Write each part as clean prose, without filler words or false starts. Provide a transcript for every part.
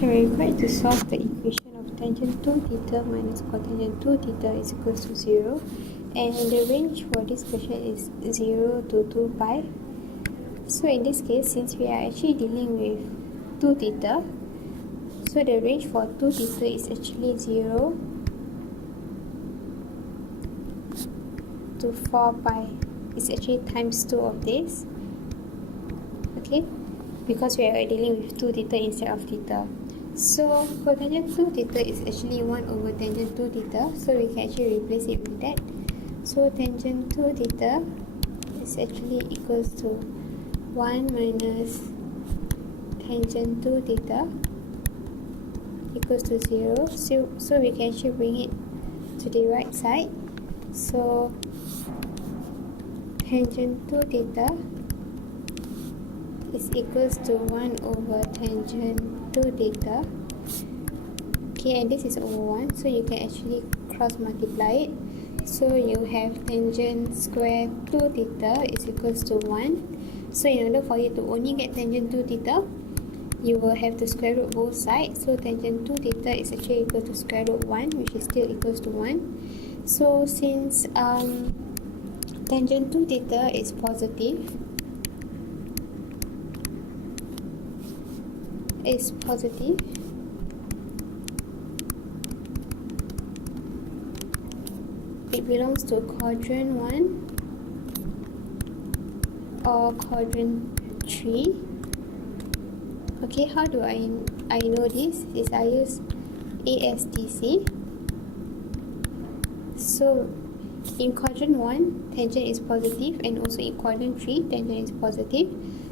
We are required to solve the equation of tangent 2 theta minus cotangent 2 theta is equals to 0, and the range for this question is 0 to 2 pi. So in this case, since we are actually dealing with 2 theta, so the range for 2 theta is actually 0 to 4 pi. It's actually times 2 of this, okay, because we are dealing with 2 theta instead of theta. So cotangent 2 theta is actually 1 over tangent 2 theta, so we can actually replace it with that. So tangent 2 theta is actually equals to 1 minus tangent 2 theta equals to 0. So we can actually bring it to the right side. So tangent 2 theta is equals to 1 over tangent 2 theta. Okay, and this is over 1, so you can actually cross multiply it. So you have tangent square 2 theta is equals to 1. So in order for you to only get tangent 2 theta, you will have to square root both sides. So tangent 2 theta is actually equal to square root 1, which is still equals to 1. So since tangent 2 theta is positive, it belongs to quadrant 1 or quadrant 3. Okay, how do I know this? Is I use ASTC. So in quadrant 1, tangent is positive, and also in quadrant 3, tangent is positive.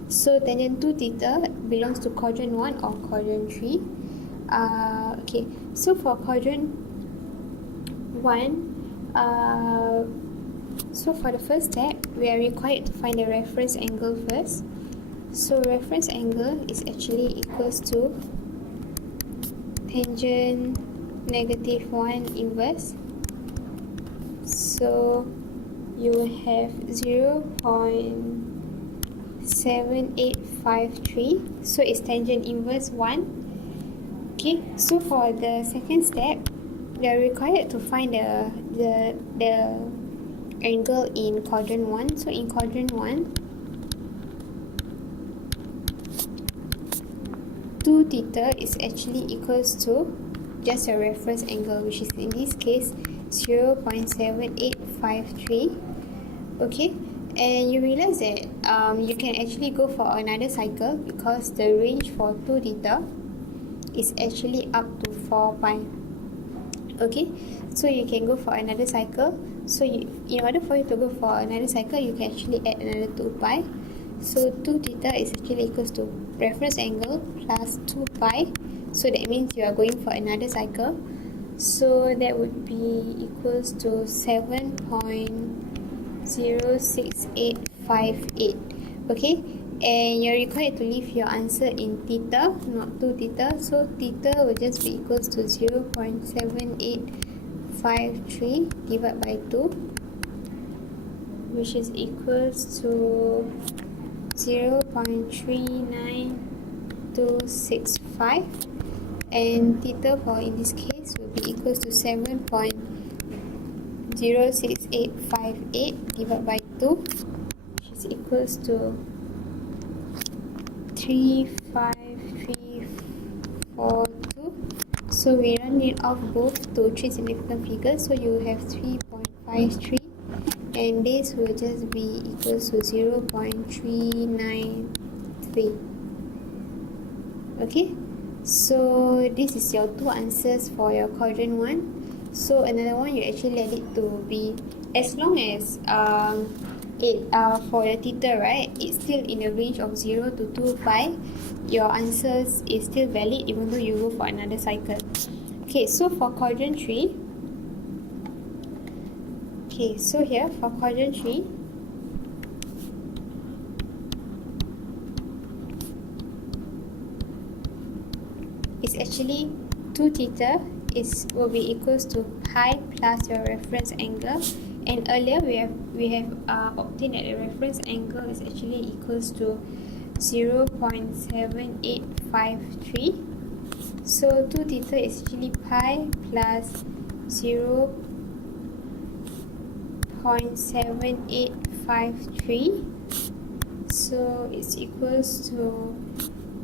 So tangent 2 theta belongs to quadrant 1 or quadrant 3. Okay, so for quadrant 1, so for the first step, we are required to find the reference angle first. So reference angle is actually equals to tangent negative 1 inverse. So you will have 0.7853. So it's tangent inverse 1. Okay, so for the second step, we are required to find the angle in quadrant 1. So in quadrant 1, 2 theta is actually equals to just a reference angle, which is in this case 0.7853. Okay, and you realize that you can actually go for another cycle because the range for 2 theta is actually up to 4 pi. Okay, so you can go for another cycle. So in order for you to go for another cycle, you can actually add another 2 pi. So 2 theta is actually equals to reference angle plus 2 pi. So that means you are going for another cycle. So that would be equals to 7.06858. Okay, and you're required to leave your answer in theta, not 2 theta. So theta will just be equals to 0.7853 divided by 2, which is equals to 0.39265, and theta for in this case will be equals to 7.06858 divided by 2, which is equals to 35342. So we run it off both to 3 significant figures, so you have 3.53, and this will just be equals to 0.393. Okay, so this is your 2 answers for your quadrant 1. So another one, you actually let it to be, as long as for your theta, right, it's still in the range of 0 to 2 pi, your answers is still valid even though you go for another cycle. Okay, so for quadrant 3, okay, so here for quadrant 3, it's actually 2 theta will be equals to pi plus your reference angle, and earlier we have obtained that the reference angle is actually equals to 0.7853. So 2 theta is actually pi plus 0.7853. So it's equals to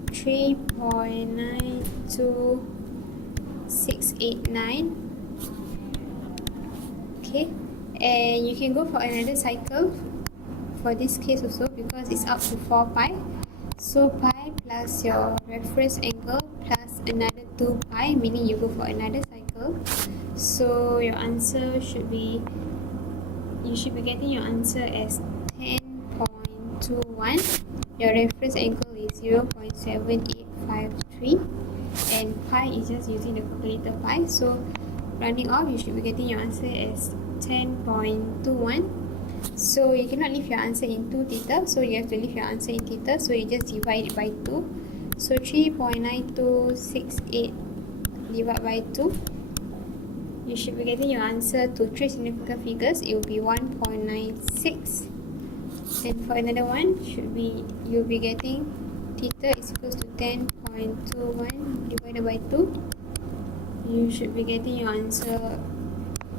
3.92689. Okay, and you can go for another cycle for this case also because it's up to 4 pi. So pi plus your reference angle plus another 2 pi, meaning you go for another cycle. So your answer should be, you should be getting your answer as 10.21. Your reference angle is 0.7853 and pi is just using the calculator pi. So rounding off, you should be getting your answer as 10.21. So you cannot leave your answer in 2 theta, so you have to leave your answer in theta, so you just divide it by 2. So 3.9268 divided by 2, you should be getting your answer to 3 significant figures. It will be 1.96. And for another one, you'll be getting theta is equals to 10.21 divided by 2. You should be getting your answer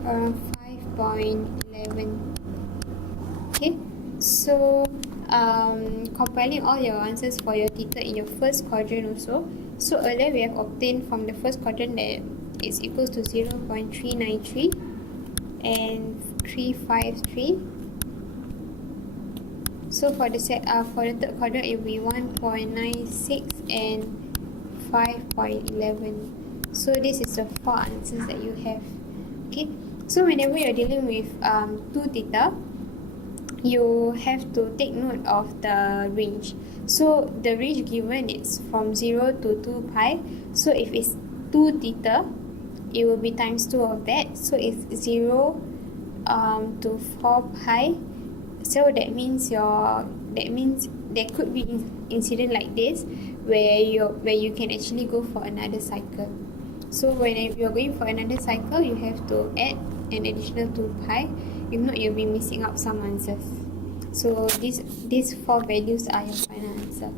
5.11. Okay, so compiling all your answers for your theta in your first quadrant also. So earlier we have obtained from the first quadrant that is equals to 0.393 and 353. So for the third quadrant, it will be 1.96 and 5.11. So this is the 4 answers that you have. Okay, so whenever you're dealing with 2 theta, you have to take note of the range. So the range given is from 0 to 2 pi. So if it's 2 theta, it will be times 2 of that. So it's 0 to 4 pi. So that means there could be incident like this where you can actually go for another cycle. So when you're going for another cycle, you have to add an additional 2 pi. If not, you'll be missing out some answers. So these 4 values are your final answer.